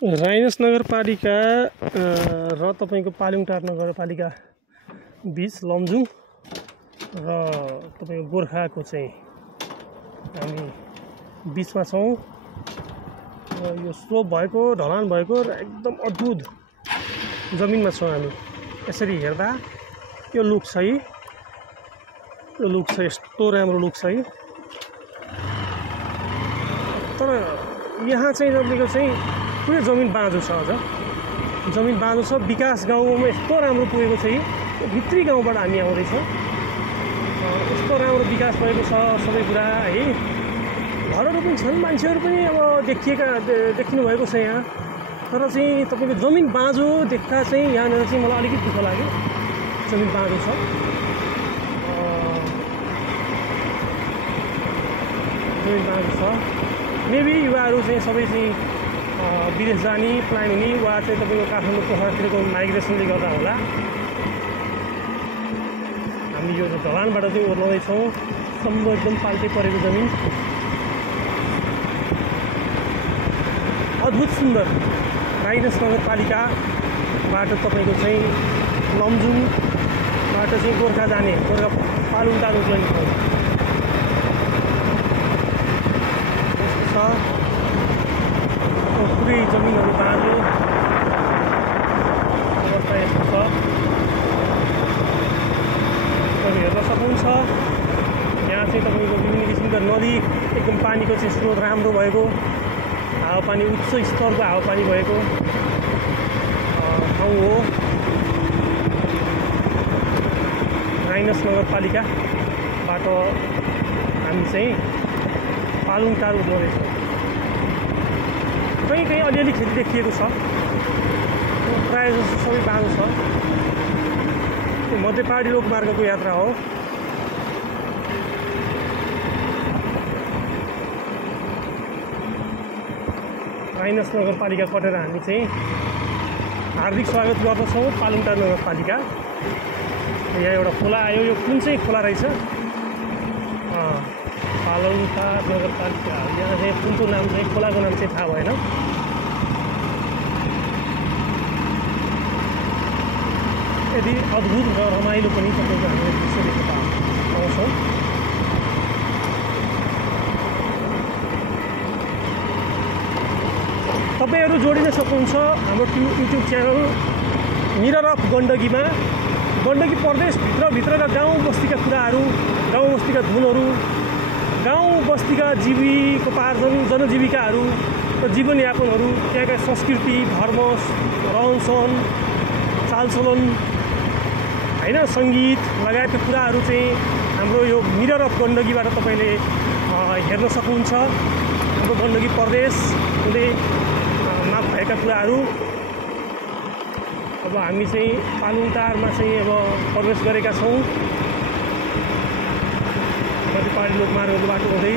राइनस नगरपालिका र तपाईँको पालुङटार नगरपालिका बीच लमजुङ र तपाईँको गोर्खाको चाहिँ हामी बीचमा छौँ। यो स्लोप भएको ढलान भएको र एकदम अद्भुत जमिनमा छौँ हामी। यसरी हेर्दा यो लुक छ है, यो लुक छ, यस्तो राम्रो लुक छ है। तर यहाँ चाहिँ तपाईँको चाहिँ पुरै जमिन बाँझो छ। अझ जमिन बाँझो छ। विकास गाउँमा यस्तो राम्रो पुगेको छ। भित्री गाउँबाट हामी आउँदैछ, यस्तो राम्रो विकास भएको छ सबै कुरा है। घरहरू पनि छन्, मान्छेहरू पनि अब देखिनु भएको छ यहाँ। तर चाहिँ तपाईँको जमिन बाँझो देख्दा चाहिँ यहाँनिर चाहिँ मलाई अलिकति दुःख लाग्यो। जमिन बाँझो छ, जमिन बाँझो छ। मेबी युवाहरू चाहिँ सबै चाहिँ विदेश जाने प्लान हुने वा चाहिँ तपाईँको काठमाडौँ पोखरातिरको माइग्रेसनले गर्दा होला। हामी यो ढलानबाट चाहिँ ओर्लाउँदैछौँ। सम्म एकदम पाल्टे परेको जमिन, अद्भुत सुन्दर। राइनस नगरपालिकाबाट तपाईँको चाहिँ लमजुङबाट चाहिँ गोर्खा जाने, गोर्खा पालुङटार उक्लने ठाउँ छ। पुरै जमिनहरू बाँझो अवस्था यस्तो छ, तपाईँ हेर्न सक्नुहुन्छ। यहाँ चाहिँ तपाईँको विभिन्न किसिमका नदी, एकदम पानीको चाहिँ स्रोत राम्रो भएको, हावापानी उच्च स्तरको हावापानी भएको ठाउँ हो राइनस नगरपालिकाबाट हामी चाहिँ पालुङटार उक्लाउँदैछौँ। कहीँ कहीँ अलिअलि खेती देखिएको छ, प्रायः जस्तो सबै बाँझो छ। यो मध्य पहाडी लोकमार्गको यात्रा हो। राइनस नगरपालिका कटेर हामी चाहिँ हार्दिक स्वागत गर्दछौँ पालुङटार नगरपालिका। यहाँ एउटा खोला आयो, यो कुन चाहिँ खोला रहेछ? पालुङटार नगरपालिका। यहाँ चाहिँ कुनको नाम चाहिँ, खोलाको नाम चाहिँ थाहा भएन। यदि अद्भुत र रमाइलो पनि तपाईँको हामीले दृश्य देख्न पाउँछौँ। तपाईँहरू जोडिन सक्नुहुन्छ हाम्रो युट्युब च्यानल मिरर अफ गण्डकीमा। गण्डकी प्रदेशभित्रका गाउँ बस्तीका कुराहरू, गाउँ बस्तीका धुनहरू, गाउँ बस्तीका जीविकोपार्जन, जनजीविकाहरू र जीवनयापनहरू, त्यहाँका संस्कृति, धर्म, रहनसहन, चालचलन होइन, सङ्गीत लगायतका कुराहरू चाहिँ हाम्रो यो मिरर अफ गण्डकीबाट तपाईँले हेर्न सक्नुहुन्छ। हाम्रो गण्डकी प्रदेशले भएका कुराहरू। अब हामी चाहिँ पालुङटारमा चाहिँ अब प्रवेश गरेका छौँ। मध्य पहाडी लोकमार्गको बाटो हुँदै